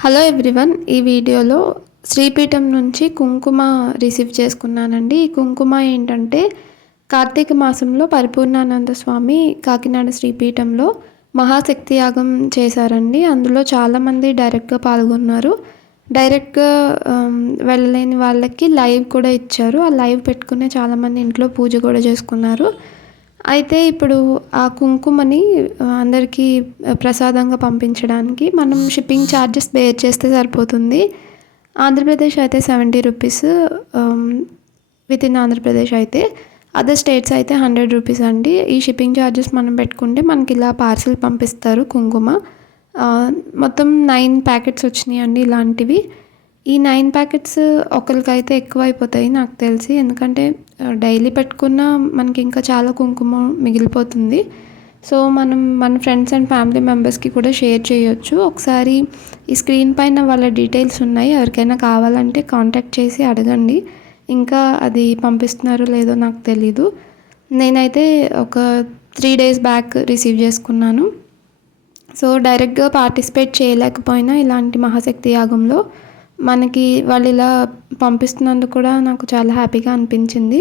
Hello everyone. ఈ వీడియోలో శ్రీపీఠం నుంచి కుంకుమ రిసీవ్ చేసుకున్నానండి. ఈ కుంకుమ ఏంటంటే కార్తీక మాసంలో పరిపూర్ణానంద స్వామి కాకినాడ శ్రీపీఠంలో మహాశక్తి యాగం చేశారండి. అందులో చాలామంది డైరెక్ట్గా పాల్గొన్నారు. డైరెక్ట్గా వెళ్ళలేని వాళ్ళకి లైవ్ కూడా ఇచ్చారు. ఆ లైవ్ పెట్టుకునే చాలామంది ఇంట్లో పూజ కూడా చేసుకున్నారు. అయితే ఇప్పుడు ఆ కుంకుమని అందరికీ ప్రసాదంగా పంపించడానికి మనం షిప్పింగ్ ఛార్జెస్ బేర్ చేస్తే సరిపోతుంది. ఆంధ్రప్రదేశ్ అయితే 70 రూపీస్, వితిన్ ఆంధ్రప్రదేశ్ అయితే. అదర్ స్టేట్స్ అయితే 100 రూపీస్ అండి. ఈ షిప్పింగ్ ఛార్జెస్ మనం పెట్టుకుంటే మనకి ఇలా పార్సిల్ పంపిస్తారు కుంకుమ. మొత్తం 9 ప్యాకెట్స్ వచ్చినాయండి ఇలాంటివి. ఈ 9 ప్యాకెట్స్ ఒకరికైతే ఎక్కువైపోతాయి నాకు తెలిసి. ఎందుకంటే డైలీ పెట్టుకున్న మనకి ఇంకా చాలా కుంకుమ మిగిలిపోతుంది. సో మనం మన ఫ్రెండ్స్ అండ్ ఫ్యామిలీ మెంబర్స్కి కూడా షేర్ చేయొచ్చు. ఒకసారి ఈ స్క్రీన్ పైన వాళ్ళ డీటెయిల్స్ ఉన్నాయి, ఎవరికైనా కావాలంటే కాంటాక్ట్ చేసి అడగండి. ఇంకా అది పంపిస్తున్నారో లేదో నాకు తెలీదు. నేనైతే ఒక 3 డేస్ బ్యాక్ రిసీవ్ చేసుకున్నాను. సో డైరెక్ట్గా పార్టిసిపేట్ చేయలేకపోయినా ఇలాంటి మహాశక్తి యాగంలో మనకి వాళ్ళు ఇలా పంపిస్తున్నందుకు కూడా నాకు చాలా హ్యాపీగా అనిపించింది.